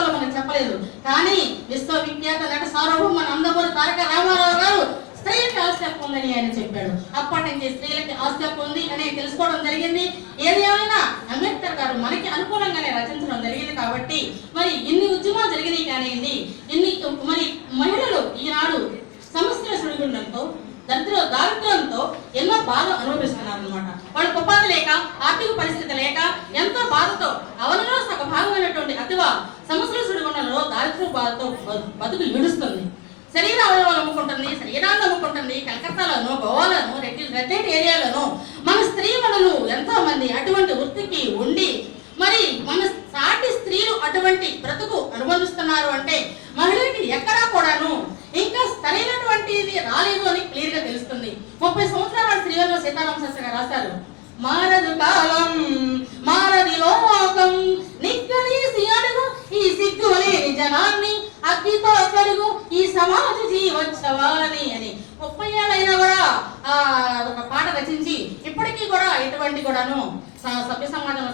సందర్భాల్లో మనం చెప్పలేదు. కానీ విశ్వవిఖ్యాత నట సార్వభౌమ నందమూరి తారక రామారావు గారు స్త్రీలకి ఆస్తి హక్కు ఉందని ఆయన చెప్పాడు. అప్పటి నుంచి స్త్రీలకి ఆస్తి హక్కు ఉంది అని తెలుసుకోవడం జరిగింది. ఏది ఏమైనా అంబేద్కర్ గారు మనకి అనుకూలంగానే రచించడం జరిగింది. కాబట్టి మరి ఇన్ని ఉద్యమాలు జరిగినాయి కానివ్వండి, ఇన్ని మరి మహిళలు ఈనాడు సమస్యల సుడిగుండంతో దారిద్ర్యంతో ఎన్నో బాధలు అనుభవిస్తున్నారు అనమాట. వాళ్ళకి ఉపాధి లేక, ఆర్థిక పరిస్థితి లేక ఎంతో బాధతో అవనిలో సగ భాగమైనటువంటి అతివ సమస్యల సుడిగుండంలో దారిద్ర్య బాధతో బతుకు ఈడుస్తుంది. శరీర అవయవాలు అమ్ముకుంటుంది, శరీరాన్ని అమ్ముకుంటుంది. కలకత్తాలోను, గోవాలోను, రెడ్డేట్ ఏరియాలోను మన స్త్రీలను ఎంతో మంది అటువంటి వృత్తికి ఉండి మరి మన సాటి స్త్రీలు అటువంటి బ్రతుకు అనుభవిస్తున్నారు అంటే మహిళకి ఎక్కడా కూడాను ఇంకా సరైనటువంటిది రాలేదు అని క్లియర్ గా తెలుస్తుంది. 30 సంవత్సరాల స్త్రీలలో సీతారామ శాస్త్రి గారు రాశారు, మారదు కాలం మారది లోకం నిక్కదీసి అడుగు ఈ సిగ్గు లేని జనాన్ని అగ్గితో కడుగు ఈ సమాజ జీవోత్సవాలని అని 30 ఏళ్ళైనా కూడా ఒక పాట రచించి ఇప్పటికీ కూడా ఎటువంటి కూడాను సభ్య సమాజం